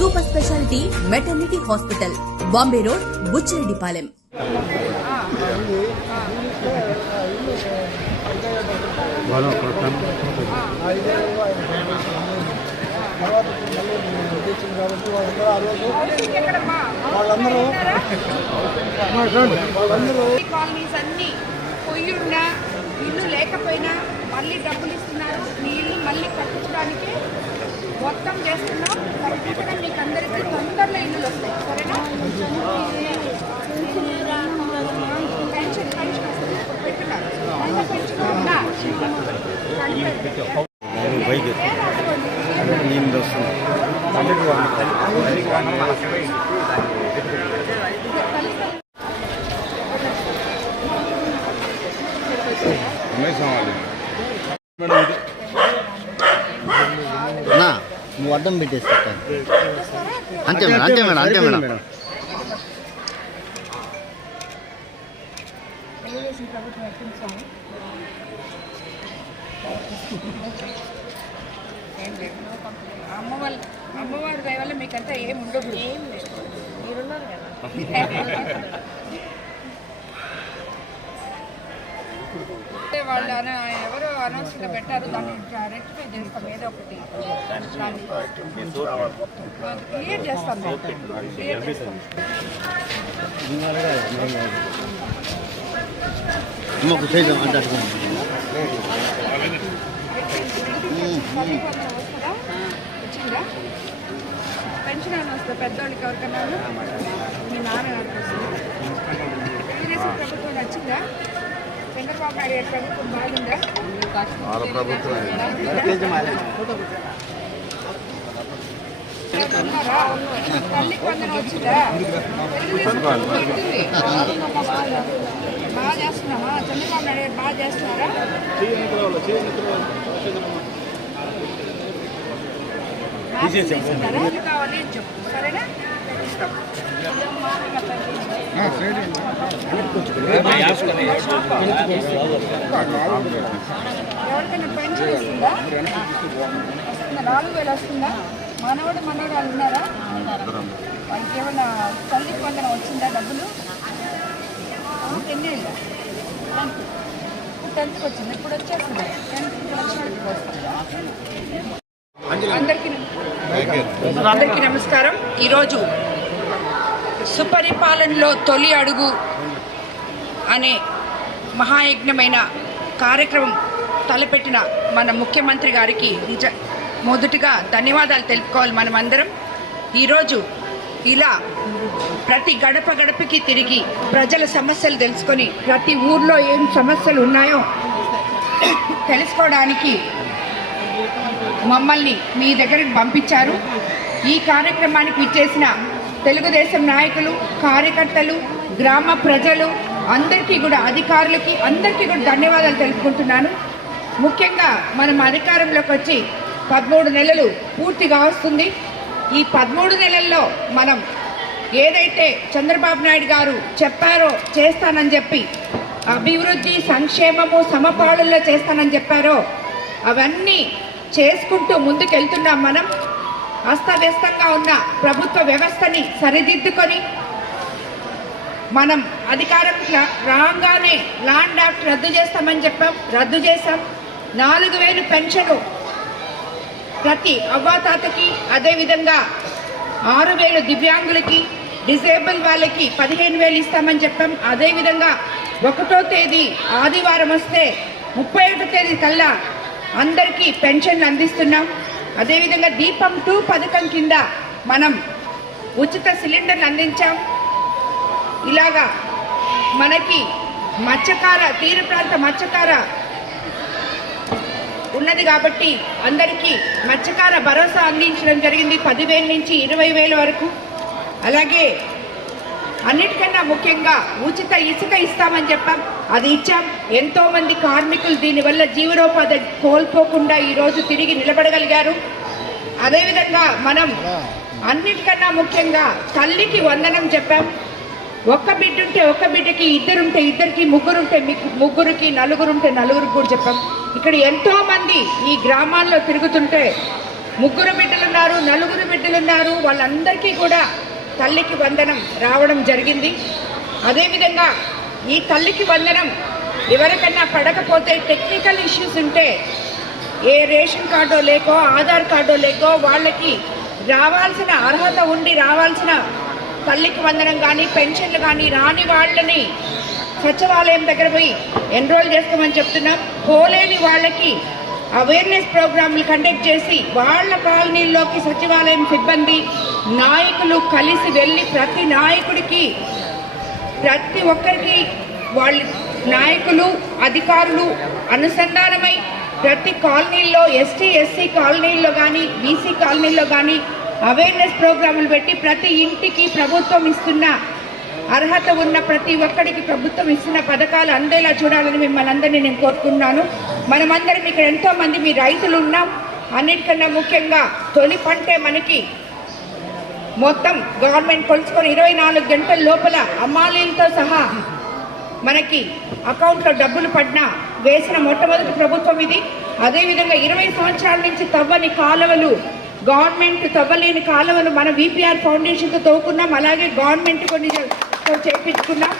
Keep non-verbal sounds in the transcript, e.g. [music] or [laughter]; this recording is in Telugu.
super speciality maternity hospital Bombay road Buchireddypalem. వాళ్ళందరూ వాళ్ళందరూ కాలనీస్ అన్ని పొయ్యున్నా ఇల్లు లేకపోయినా మళ్ళీ డబ్బులు ఇస్తున్నారు మీ ఇల్లు మళ్ళీ కట్టించడానికి మొత్తం చేస్తున్నాం. తప్పకుండా మీకు అందరికీ తొందరలో ఇల్లు వస్తాయి. సరేనా? పెన్షన్ పెన్షన్ వస్తుంది పెట్టున్నారు వస్తుంది నువ్వు అడ్డం పెట్టేస్తా అంతే మేడం అంతే మేడం అంతే మేడం. తెలుగుదేశం ప్రభుత్వం ఎప్పుడు స్వామి ఏం లేదు అమ్మ వాళ్ళ అమ్మవారి దయ వల్ల మీకంతా ఏం ఉండదు ఏం మీరున్నారు కదా. [laughs] వాళ్ళు అన ఎవరు అనవసరంగా పెట్టారు దాన్ని రెక్టిఫై చేస్తాం ఏదో ఒకటి. క్లియర్ చేస్తాం క్లియర్ చేస్తాం. అంటే వచ్చిందా పెన్షన్ అని వస్తుంది పెద్దోళ్ళకి ఎవరికన్నా మీ నాన్న ప్రభుత్వం వచ్చిందా చంద్రబాబు నాయుడు ప్రభుత్వం బాగుందా? తెలుగుదేశం ప్రభుత్వం. వచ్చింది. బాగా చేస్తున్నామా చంద్రబాబు నాయుడు బాగా చేస్తున్నారా? కావాలి? అని చెప్పు. సరేనా? ఎవరికైనా పెన్షన్ ఇస్తుందా వస్తుందా? నాలుగు వేలు వస్తుందా? మనవాడు మనవరాలు ఉన్నారా? వాళ్ళకి ఏమైనా తల్లి పొందన వచ్చిందా డబ్బులు? ఎన్ని టెన్త్కి వచ్చింది ఇప్పుడు టెన్త్ వస్తుందా? అందరికీ అందరికీ నమస్కారం. ఈరోజు సుపరిపాలనలో తొలి అడుగు అనే మహాయజ్ఞమైన కార్యక్రమం తలపెట్టిన మన ముఖ్యమంత్రి గారికి నిజ మొదటిగా ధన్యవాదాలు తెలుపుకోవాలి మనమందరం. ఈరోజు ఇలా ప్రతి గడప గడపకి తిరిగి ప్రజల సమస్యలు తెలుసుకొని ప్రతి ఊర్లో ఏం సమస్యలు ఉన్నాయో తెలుసుకోవడానికి మమ్మల్ని మీ దగ్గరకు పంపించారు. ఈ కార్యక్రమానికి ఇచ్చేసిన తెలుగుదేశం నాయకులు కార్యకర్తలు గ్రామ ప్రజలు అందరికీ కూడా అధికారులకి అందరికీ కూడా ధన్యవాదాలు తెలుపుకుంటున్నాను. ముఖ్యంగా మనం అధికారంలోకి వచ్చి పదమూడు నెలలు పూర్తిగా వస్తుంది. ఈ పదమూడు నెలల్లో మనం ఏదైతే చంద్రబాబు నాయుడు గారు చెప్పారో చేస్తానని చెప్పి అభివృద్ధి సంక్షేమము సమపాడుల్లో చేస్తానని చెప్పారో అవన్నీ చేసుకుంటూ ముందుకెళ్తున్నాం మనం. అస్తవ్యస్తంగా ఉన్న ప్రభుత్వ వ్యవస్థని సరిదిద్దుకొని మనం అధికారం రాగానే ల్యాండ్ యాక్ట్ రద్దు చేస్తామని చెప్పాం. రద్దు చేశాం. నాలుగు వేలు పెన్షను ప్రతి అవ్వాతాతకి అదేవిధంగా ఆరు వేలు దివ్యాంగులకి డిసేబుల్ వాళ్ళకి పదిహేను వేలు ఇస్తామని చెప్పాం. అదేవిధంగా ఒకటో తేదీ ఆదివారం వస్తే ముప్పై ఒకటో తేదీ కల్లా అందరికీ పెన్షన్లు అందిస్తున్నాం. అదేవిధంగా దీపం టూ పథకం కింద మనం ఉచిత సిలిండర్లు అందించాం. ఇలాగా మనకి మత్స్యకార తీర ప్రాంత మత్స్యకార ఉన్నది కాబట్టి అందరికీ మత్స్యకార భరోసా అందించడం జరిగింది పదివేల నుంచి ఇరవై వేల వరకు. అలాగే అన్నిటికన్నా ముఖ్యంగా ఉచిత ఇసుక ఇస్తామని చెప్పాం. అది ఇచ్చాం. ఎంతో మంది కార్మికులు దీనివల్ల జీవనోపాధి కోల్పోకుండా ఈరోజు తిరిగి నిలబడగలిగారు. అదేవిధంగా మనం అన్నిటికన్నా ముఖ్యంగా తల్లికి వందనం చెప్పాం. ఒక్క బిడ్డ ఉంటే ఒక్క బిడ్డకి ఇద్దరుంటే ఇద్దరికి ముగ్గురుంటే ముగ్గురికి నలుగురుంటే నలుగురికి కూడా చెప్పాం. ఇక్కడ ఎంతో మంది ఈ గ్రామాల్లో తిరుగుతుంటే ముగ్గురు బిడ్డలున్నారు నలుగురు బిడ్డలున్నారు. వాళ్ళందరికీ కూడా తల్లికి వందనం రావడం జరిగింది. అదేవిధంగా ఈ తల్లికి వందనం. ఎవరికన్నా పడకపోతే టెక్నికల్ ఇష్యూస్ ఉంటే ఏ రేషన్ కార్డో లేకో ఆధార్ కార్డో లేకో వాళ్ళకి రావాల్సిన అర్హత ఉండి రావాల్సిన తల్లికి వందనం కానీ పెన్షన్లు కానీ రాని వాళ్ళని సచివాలయం దగ్గర పోయి ఎన్రోల్ చేసుకోమని చెప్తున్నాం. పోలేని వాళ్ళకి అవేర్నెస్ ప్రోగ్రాంలు కండక్ట్ చేసి వాళ్ళ కాలనీల్లోకి సచివాలయం సిబ్బంది నాయకులు కలిసి వెళ్ళి ప్రతి నాయకుడికి ప్రతి ఒక్కరికి వాళ్ళ నాయకులు అధికారులు అనుసంధానమై ప్రతి కాలనీల్లో ఎస్టీ ఎస్సీ కాలనీల్లో కానీ బీసీ కాలనీల్లో కానీ అవేర్నెస్ ప్రోగ్రాములు పెట్టి ప్రతి ఇంటికి ప్రభుత్వం ఇస్తున్న అర్హత ఉన్న ప్రతి ఒక్కరికి ప్రభుత్వం ఇస్తున్న పథకాలు అందేలా చూడాలని మిమ్మల్ని అందరినీ నేను కోరుకున్నాను మనమందరం ఇక్కడ ఎంతోమంది మీ రైతులు ఉన్నాం. అన్నిటికన్నా ముఖ్యంగా తొలి పంటే మనకి మొత్తం గవర్నమెంట్ కొలుచుకొని ఇరవై నాలుగు గంటల లోపల అమ్మాలీలతో సహా మనకి అకౌంట్లో డబ్బులు పడినా వేసిన మొట్టమొదటి ప్రభుత్వం ఇది. అదేవిధంగా ఇరవై సంవత్సరాల నుంచి తవ్వని కాలువలు గవర్నమెంట్ తవ్వలేని కాలువలు మన విపిఆర్ ఫౌండేషన్తో తవ్వుకున్నాం. అలాగే గవర్నమెంట్ కొన్ని చేపించుకున్నాం.